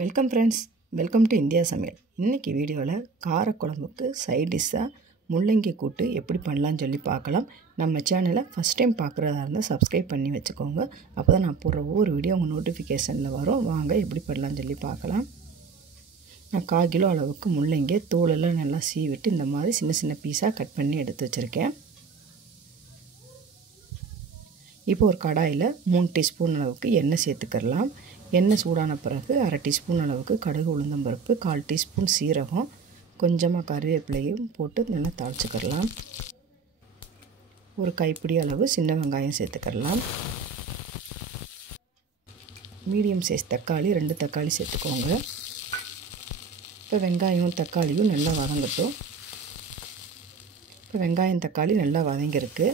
Welcome friends, welcome to India சமையல். இன்றைக்கி வீடியோவில் காரக்குழம்புக்கு சைட் டிஷ்ஷாக முள்ளங்கி கூட்டு எப்படி பண்ணலான்னு சொல்லி பார்க்கலாம். நம்ம சேனலை ஃபஸ்ட் டைம் பார்க்குறதா இருந்தால் சப்ஸ்கிரைப் பண்ணி வச்சுக்கோங்க. அப்போ தான் நான் போடுற ஒவ்வொரு வீடியோ உங்கள் நோட்டிஃபிகேஷனில் வரும். வாங்க எப்படி பண்ணலான்னு சொல்லி பார்க்கலாம். நான் 1/4 கிலோ அளவுக்கு முள்ளங்கி தோலெல்லாம் நல்லா சீவிட்டு இந்த மாதிரி சின்ன சின்ன பீஸாக கட் பண்ணி எடுத்து வச்சுருக்கேன். இப்போ ஒரு கடாயில் 3 டீஸ்பூன் அளவுக்கு எண்ணெய் சேர்த்துக்கலாம். எண்ணெய் சூடான பிறகு 1/2 டீஸ்பூன் அளவுக்கு கடுகு உளுந்தம்பருப்பு, 1/4 டீஸ்பூன் சீரகம், கொஞ்சமாக கருவேப்பிலையும் போட்டு நல்லா தாளிச்சுக்கலாம். ஒரு கைப்பிடி அளவு சின்ன வெங்காயம் சேர்த்துக்கலாம். மீடியம் சைஸ் தக்காளி 2 தக்காளி சேர்த்துக்கோங்க. இப்போ வெங்காயம் தக்காளியும் நல்லா வதங்கட்டும். இப்போ வெங்காயம் தக்காளி நல்லா வதங்கிருக்கு.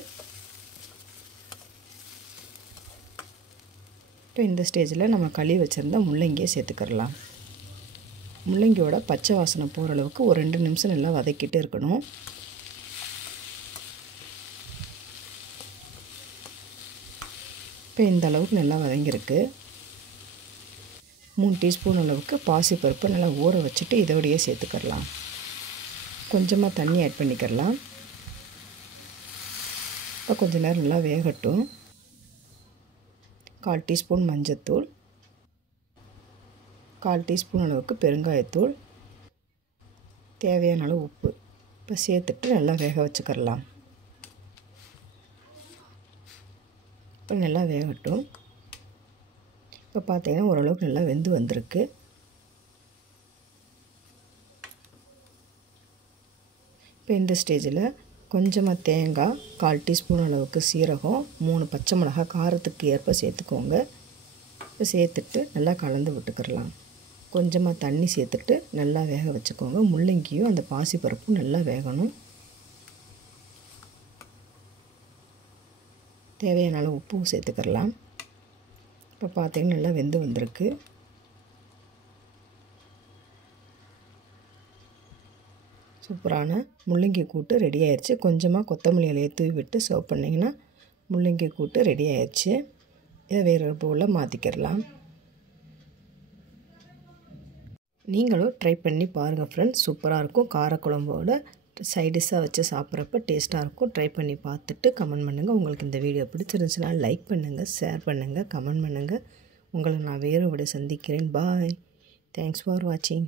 இப்போ இந்த ஸ்டேஜில் நம்ம கழுவி வச்சுருந்தா முள்ளங்கியை சேர்த்துக்கலாம். முள்ளங்கியோட பச்சை வாசனை போகிற அளவுக்கு ஒரு 2 நிமிஷம் நல்லா வதக்கிட்டு இருக்கணும். இப்போ இந்த அளவுக்கு நல்லா வதங்கியிருக்கு. 3 டீஸ்பூன் அளவுக்கு பாசிப்பருப்பு நல்லா ஊற வச்சுட்டு இதோடையே சேர்த்துக்கலாம். கொஞ்சமாக தண்ணி ஆட் பண்ணிக்கலாம். இப்போ கொஞ்சம் நேரம் நல்லா வேகட்டும். 1/4 டீஸ்பூன் மஞ்சத்தூள், 1/4 டீஸ்பூன் அளவுக்கு பெருங்காயத்தூள், தேவையான அளவு உப்பு இப்போ சேர்த்துட்டு நல்லா வேக வச்சுக்கலாம். இப்போ நல்லா வேகட்டும். இப்போ பார்த்தீங்கன்னா ஓரளவுக்கு நல்லா வெந்து வந்திருக்கு. இப்போ இந்த ஸ்டேஜில் கொஞ்சமாக தேங்காய், 1/4 டீஸ்பூன் அளவுக்கு சீரகம், 3 பச்சை மிளகாய் காரத்துக்கு ஏற்ப சேர்த்துக்கோங்க. இப்போ சேர்த்துட்டு நல்லா கலந்து விட்டுக்கிடலாம். கொஞ்சமாக தண்ணி சேர்த்துட்டு நல்லா வேக வச்சுக்கோங்க. முள்ளங்கியும் அந்த பாசிப்பருப்பும் நல்லா வேகணும். தேவையான அளவு உப்பும் சேர்த்துக்கிடலாம். இப்போ பார்த்தீங்கன்னா நல்லா வெந்து வந்திருக்கு. சூப்பரான முள்ளங்கி கூட்டு ரெடி ஆயிடுச்சு. கொஞ்சமாக கொத்தமல்லி இலையை தூவி விட்டு சர்வ் பண்ணிங்கன்னா முள்ளங்கி கூட்டு ரெடி ஆயிடுச்சு. இதை வேறு ஒரு பவுலில் மாற்றிக்கிடலாம். நீங்களும் ட்ரை பண்ணி பாருங்கள் ஃப்ரெண்ட்ஸ். சூப்பராக இருக்கும். காரக்குழம்போட சைடிஷ்ஷாக வச்சு சாப்பிட்றப்ப டேஸ்ட்டாக இருக்கும். ட்ரை பண்ணி பார்த்துட்டு கமெண்ட் பண்ணுங்கள். உங்களுக்கு இந்த வீடியோ பிடிச்சிருந்துச்சுன்னா லைக் பண்ணுங்கள், ஷேர் பண்ணுங்கள், கமெண்ட் பண்ணுங்கள். உங்களை நான் வேறு விட சந்திக்கிறேன். பாய். தேங்க்ஸ் ஃபார் வாட்சிங்.